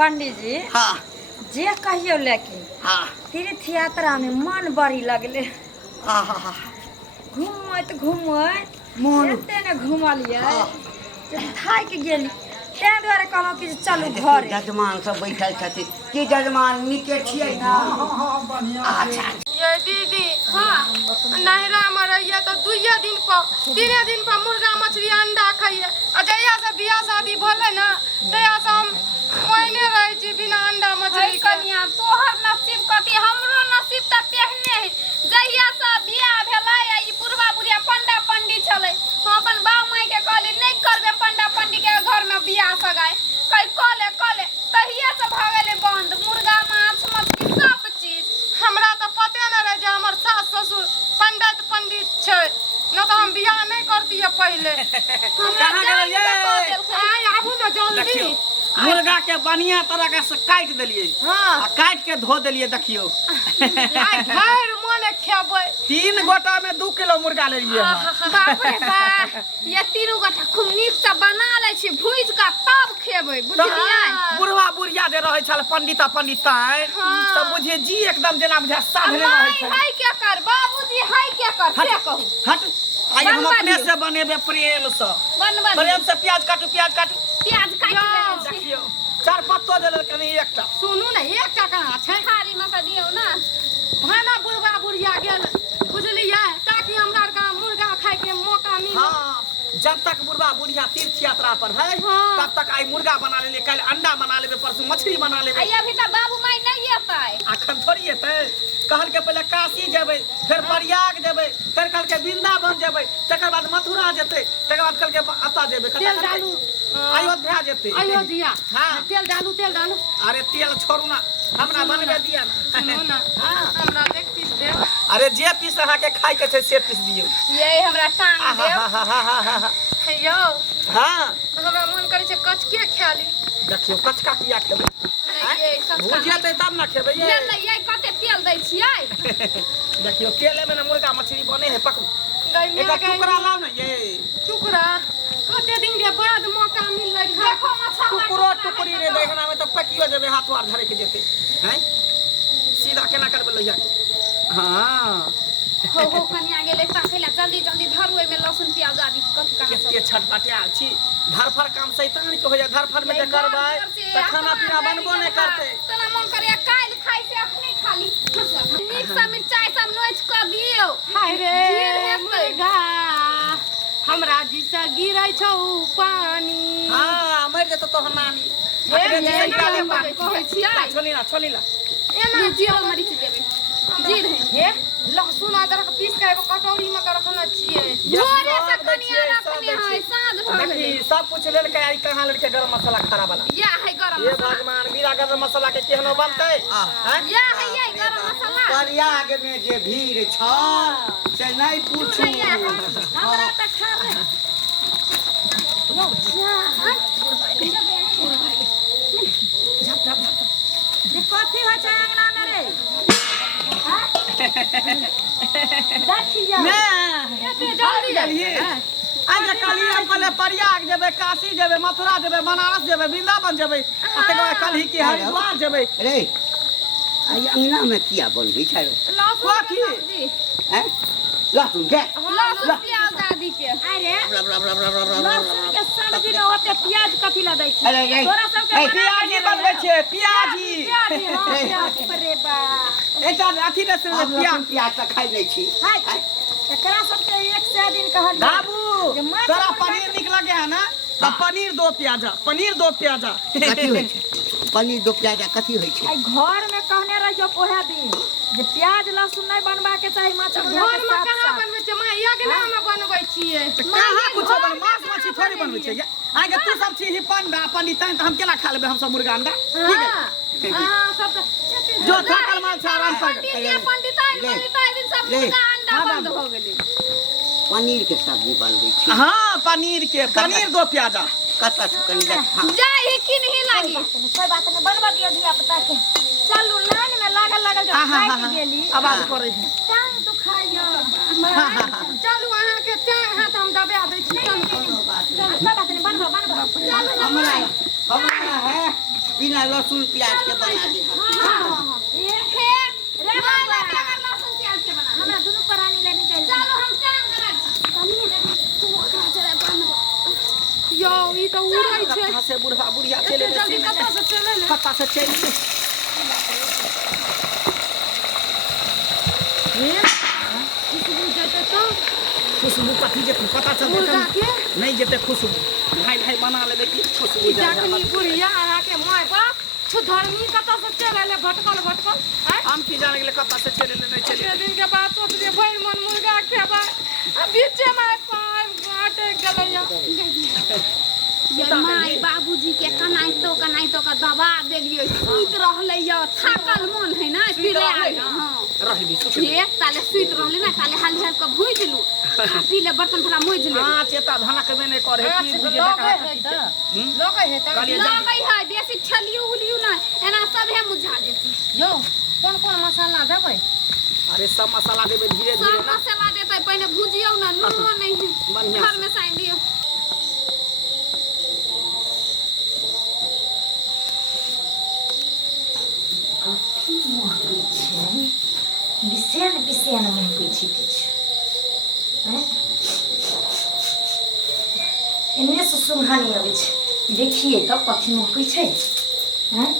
पंडित जी हाँ जे कहियो लेकिन हाँ तीर्थ यात्रा में मन बड़ी लगले। हाँ हाँ हाँ घूमत घूमत मोन एते ने घूमलिए हाँ। जे थाकि गेली। तै दुआरे कहलहुँ कि चलू घरे। जजमान सब बैठल छथिन कि जजमान नीके छियै ना? अच्छा ये दीदी हाँ नहरा में रहिए तो 2 दिन पर 3 दिन पर मुर्गा मछली अंडा खाइए आ जहिया से बियाह शादी भले ना तहिया से हम ओइने रहे छी बिना अंडा मछली के। कनिया तोहर नसीब कथी हमरो नसीब त तेहने है। जहिया से बियाह भेलै आ ई पुरबा बुढ़िया पंडा पंडित छलै हम अपन बाप माई के कहली नहीं करबे पंडा पंडित के घर में बियाह सगाई कई कले तहिया से भगले बंद मुर्गा माछ मछली सब चीज। हमरा तो पते न रहे जे हमर सास ससुर पंडित छै न तो हम बियाह नहीं करती पहले। हमरा जान के कह देलकै आय आबू न जल्दी। मुर्गा के बढ़िया तरह से काट दिलिए हाँ काट के धो दिलिए। देखियो आय भर मोने खेबै 3 गोटा में 2 किलो मुर्गा ले लिए। बाप रे बाप ये तीनों गोटा खूब नीक से बना लै छी भूज के तब खेबै बुझलियै। बुढ़वा बुढ़िया जे रहे छल पंडिता तब बुझिए जी एकदम जना बुझा साधने रहे माई छल। है के कर बाबूजी है के कर से कहू हट आई हम बनवा अपने दियौ। से बनेबे प्रेम से बनवा दियौ। प्रेम से प्याज काटू प्याज काटि लेने छी देखियो 4 पत्तो देले कनी एकटा सुनू न एकटा कहाँ छै थारी में के दियौ ना भाना बुढ़वा बुढ़िया गेल बुझलियै ताकि हमरा आर के मुर्गा खाय के मौका मिले। हाँ जब तक बुढ़वा बुढ़िया तीर्थ यात्रा पर है हाँ। तब तक आई मुर्गा बना लेले कल अंडा बना लेबे परसों मछली बना लेबे। आई अभी तक बाबू माई नहीं एतै अखन थोड़ी एतै कहल के पहले काशी जेबै फिर प्रयाग जेबै फिर कहल के वृंदावन जेबै तकर बाद मथुरा जेतै तकर बाद कहल के अता जेबै तेल डालू अयोध्या जेतै अयोध्या हाँ तेल डालू अरे तेल छोड़ू ना हमरा बनबे दिया सुनू ना न हाँ हमरा देख पीस देव अरे जे पीस अहाँ के खाय के छै से पीस दियौ। ये हमरा टांग देव यौ हाँ हमरा मन करे छै कचके खा ली। देखियो कचका किया खेबै ये भूज सस्ता जेतै तब ना खेबै ये तेल ये कते तेल दै छियै देखियो तेले में ना मुर्गा मछली बने है पकड़ू गई एक टुकड़ा लाओ ना ये टुकड़ा कते दिन के बाद मौका मिललै देखो मछली टुकड़ो टुकड़ी रे देखना में तो पकियो जेबे हाथ वार धरे के जेते हैं सीधा केना करबे लोहिया हाँ हो कनिया गेले ताकेला जल्दी जल्दी धरू एमे लहसुन प्याज आदि कथि कहा सब केते छटपटे आल छी धरफर काम शैतान के हो जाय धरफर में जे करबै त खाना पीना बनबो नहीं करते। तना मन करे काल खाइ से अपने खाली नीक सा मिरचाई सब नोच क दियौ हाय रे जीर हेतै। मुर्गा हमरा जी से गिरै छौ पानी। हाँ मर जेतो तो नानी हे अकरे जी से गिरा दे पानी कहै छियै छोली ला एना जीर मरीच देबै जीर है हे लहसुन अदरक पीस के एगो कटोरी में के रखने छियै। भोरे से कनिया रखने है साँझ भ देखी गेलै सब कुछ लेल के आई कहां लेल के गरम मसाला खड़ा वाला या है गरम ये मसाला भगवान बिना गरम मसाला के केहनो बनतै हैं या है ये गरम मसाला प्रयाग में जे भीड़ छ से नहीं पूछू। भैया हमरा त खावे ये कथी हो छै अंगना में रे? देखियो ना एते जल्दी चलिए आज कल ही पहले प्रयाग जेबै काशी जेबै मथुरा जेबै बनारस जेबै वृंदावन जेबै तकर बाद कल ही के हरिद्वार जेबै। अरे आई अंगना में किया बनबी छारो कथी हैं लहसुन के लहसुन प्याज आदि के अरे लहसुन के सब्जी में ओते प्याज कथी ला दै छी? अरे रे तोरा सबके प्याजी बनबै छै प्याजी प्याज हाँ प्याज रे बा एकटा अथी रे से हम प्याज प्याज तो खाई नहीं छी। हाय एकरा सबके 100 दिन कहलिए बाबू जे माछ तोरा मुर्गा पनीर निक लगे है ना तो पनीर 2 प्याजा कथी होय छै पनीर 2 प्याजा कथी होय छै? आई घर में कहने रहियो ओहे दिन जे प्याज लहसुन नहीं बनबा के चाही माछ मुर्गा घर के में साथ कहाँ साथ। बनबै छै माय यज्ञ में बनबै छियै। कहाँ कुछो बन मांस मछली थोड़ी बनबै छै आगे तू सब छी ही पंडा पंडिताइन त हम केना खा लेबै हम सब मुर्गा अंडा ठीक है हां सब जो थकल माल छ आराम कर पंडिताई दिन सब मुर्गा अंडा बंद हो गेलै। पनीर के सब्जी बनबी छी। हां पनीर 2 प्याजा कता से कनी देख हाँ जाई किनही लागी कोई बात नहीं बनवा दियो धिया पुता के चलू लाइन में लागल जो खाई गेली आवाज करे है टांग तो खाइयो चलू अहाँ के चाय हाथ हम दबा दै छी। चलू कोई बात नहीं बनवा चलू हमरा है बिना लहसुन प्याज के बना दे रे माय ना बेगर लहसुन प्याज के बना हमरा दुनु परानी लेनी चाहिए चलो हम काम करा यो ई तो उड़ै छै कथा से बुढ़वा बुढ़िया चले जल्दी कतौ से चले ले कथा से चल खुशबू जेते तो खुशबू कथी जे पता चलते मुर्गा के नहीं जेते खुशबू भाई भाई बना लेबे की खुशबू जा जखनी बुढ़िया आहा के माय बाप छुधरनी कतौ से चले ले भटकल हैं हम की जाने के कथा से चले नहीं चले छह दिन के बाद सोच लिए भइल मन मुर्गा खेबा बीचे में पार अटक गेलैया ये माय बाबूजी के कनाई तो का दबा देलिए सुत रहले य थाकल मन है ना पीले आए हां रहबी सुख ये ताले सुत रहले ना ताले हाल हाल को भूज दिलु पीले बर्तन थोड़ा मोज ले हां चेता धनक में नहीं करे की बुझे लोग देखा है त लोग है त लगई है बेसी छलियो उलियो ना एना सब है मुझा देती यो कौन कौन मसाला देबै अरे सब मसाला देबे धीरे सब धीरे ना मसाला देते पहले भुजियो ना नूनो नहीं है बढ़िया घर में साइन दियो बिसेन महकै छै किछु एन्ने से सुंघानी अबै छै देखिए त कथी महकै छै हैं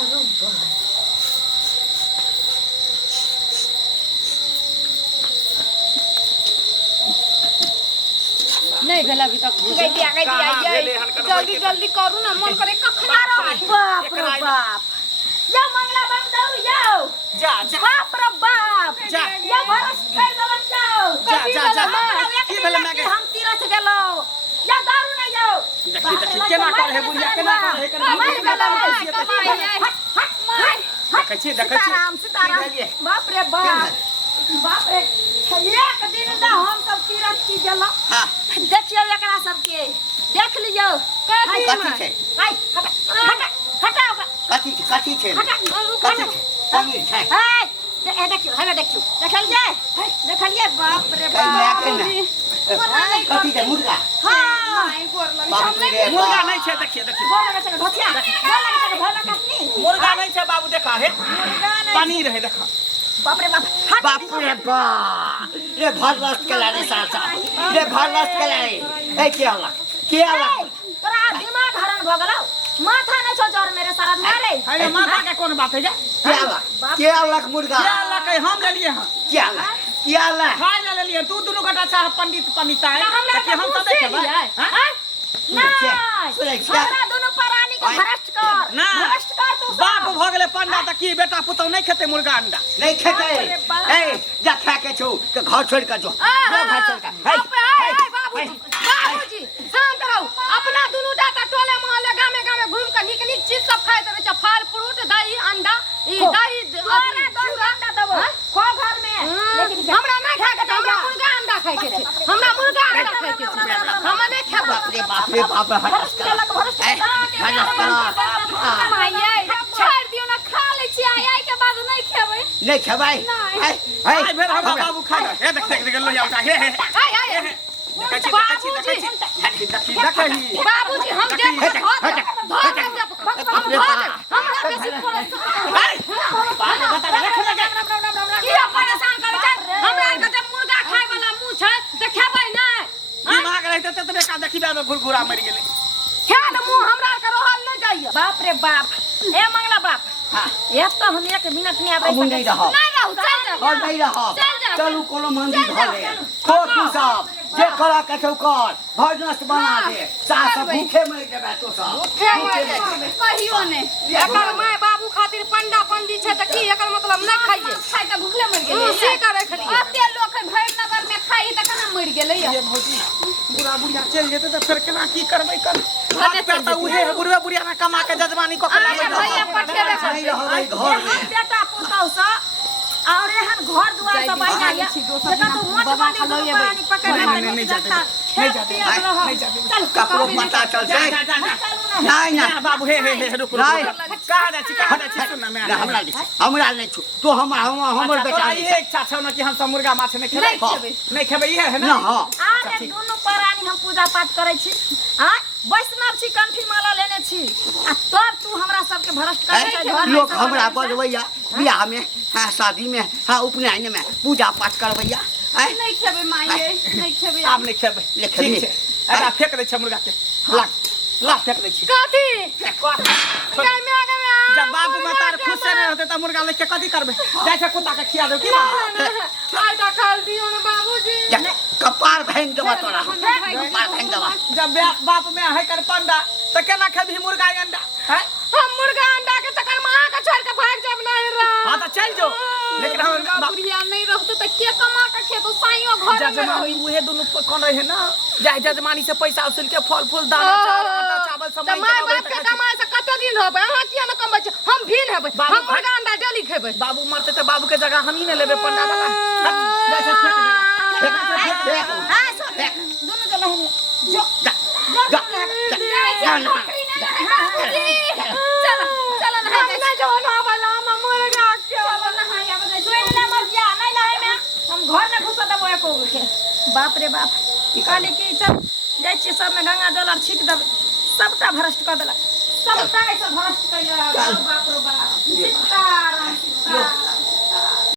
अरे वाह नहीं भेला अभी तक जल्दी जल्दी करू ना मन करे कखना रहो बाप रे बाप या मंगला बाप जाऊ जाओ जा जा बाप रे बाप जा। या भरस कर दलन जाओ जा, जा, जा। की की भेलै मागे? हम तीरथ गेलो या दारू नहीं जाओ देखी देखी केना करे है बुढ़िया केना करे है केना मार गला कमाई है हट मार देखै छी सीताराम सीताराम बाप रे बाप रे एक दिन दा हम सब तीरथ की गेलो हां देखियो एकरा सबके देख लियो कथी छै हाय हटाओ कथी छै कथी छै पनीर छै हाय ए देखियो हमे देखलिए बाप रे कहीं बाप ना कथी छै मुर्गा हां बाप रे मुर्गा नहीं छै देखिए देखिए बोल लगे चल भतिया बोल लगे चल भला कतनी मुर्गा नहीं छै बाबू देखा है मुर्गा नहीं पनीर है देखा बाप रे बाप बाप रे बाप रे भरलस के लारे सासा रे भरलस के लारे ए के आला तोरा दिमाग हरण भ गेलौ माथा नहीं छो जोर मेरे सारा मारे अरे माता के कौन बात है जा के आला मुर्गा क्या लगे हम ले लिए हां के आला खाए ले लिए तू दोनों घटा चाह पंडित पंडिता है कि हम तो देखेबै हैं नहीं हमरा दोनों प्राणी के भ्रष्ट कर ना भ्रष्ट कर तू बाप भ गेले पंडा त की बेटा पुतौ नहीं खेते मुर्गा अंडा नहीं खेते ए जा खा के छौ के घर छोड़ के जो घर छोड़ के बाबूजी शांत रहो अपना दुनु दाता टोले मोहल्ले गामे गामे घूम के निक निक चीज सब खाइत रहे छ फल फ्रूट दही अंडा ई दही अरे दही अंडा देबो खो घर में लेकिन हमरा नहीं खाए के हमरा मुर्गा अंडा खाए के छै हमरा मुर्गा अंडा खाए के छै हम नहीं खेब बाप रे बाप हटस छोड़ दियो ना खा ले छी आई के बाद नहीं खेबै नहीं खेबै आई फिर हम बाबू खा हे देख लो जाता हे देखी बाबूजी हम जे हमरा बेसी परेशान करे छै हमरा के जब मुर्गा खाए वाला मुंह छै त खेबै नहीं दिमाग रहते त तबे का देखी बा घुरघुरा मर गेले खेद मुंह हमरा के रहल नहीं जाइए बाप रे बाप ए मंगला बाप एक तो हम 1 मिनट में आबै नहीं रहो नहीं रहू चल जा और नहीं रहो चल जा चलू कोनो मंदिर भले खो तू सब जे करा के चौकर भरनस बना दे सास भूखे मर जेबे तो सब कहियो ने एकर माय बाबू खातिर पंडा पंडित छै त की एकर मतलब नहीं खाइए खाइ त भूखले मर गेलै से करे खलिए अते लोग भैर नगर में खाई त केना मर गेलै ये भौजी बुढ़ा बुढ़िया चल जेते त फिर केना की करबै कर हाथ पे त उहे बुढ़वा बुढ़िया ना कमा के जजमानी को कला भैया पठेबे नहीं रहबै घर में बेटा पुतौ सा और एहन घर दुआर सब बन जाइए जेका तू मोट बंदी दुनु पानी पकड़ ले नहीं जाते चल ककरो पता चल जाए नहीं ना बाबू हे रुक नहीं कहाँ जाइ छी सुन ना मैं ना हमरा नहीं छु तो हमर बेटा ये इच्छा छौ ना कि हम सब मुर्गा माछ नहीं खेबै नहीं खेबै इहे है ना ना हां आरे दोनों प्राणी हम पूजा पाठ करै छी आ वैष्णव छी कंठी माला लेने छी आ तब तू हमरा सबके भ्रष्ट करे छै घर लोग हमरा बजबैया बियाह में हां शादी में हां उपनयन में पूजा पाठ करबैया नहीं खेबै माये नहीं खेबै आब नहीं खेबै ठीक छै एटा फेक दै छै मुर्गा के ला फेक दै छी कथी गाय में आगे में जब बाबू माता खुश से नहीं होते त मुर्गा लेके कथी करबै जाइ छै कुत्ता के खिया दे की आई त खाल दियो ना बाबूजी कपार भांग देबा तोरा कपार भांग देबा जब बाप में है कर पंडा त केना खेबी मुर्गा अंडा हैं हम मुर्गा अंडा के चक्कर में आके छोड़ के भाग जाब नहीं रा हां त चल जो लेकिन हम बुढ़िया नहीं रहते तो के कमा के खेतो साइयो घर में रही उहे दोनों कोन रहे ना जाय जजमानी से पैसा वसूल के फल फूल दाना चावल त समय माय बाप के कमाई से कते दिन होबै अहाँ किया न कमाबै छी हम भीन हेबै हम मुर्गा अंडा डेली खेबै बाबू मरते त बाबू के जगह हम ही न लेबे पंडा वाला जाय से फेक दे हां सब दोनों जला है जो चलो चलो ना ना जो ना वाला हम मुर्गा के चलो ना हां या बजा जोइन ले मत जा नहीं लाए में हम घर में घुसा देबो एको के बाप रे बाप कहली कि चल जाइ छी सब में गंगा जल और छीट देब सबटा भ्रष्ट कर देला सबटा ऐसे भ्रष्ट कर बाप रे बाप सीताराम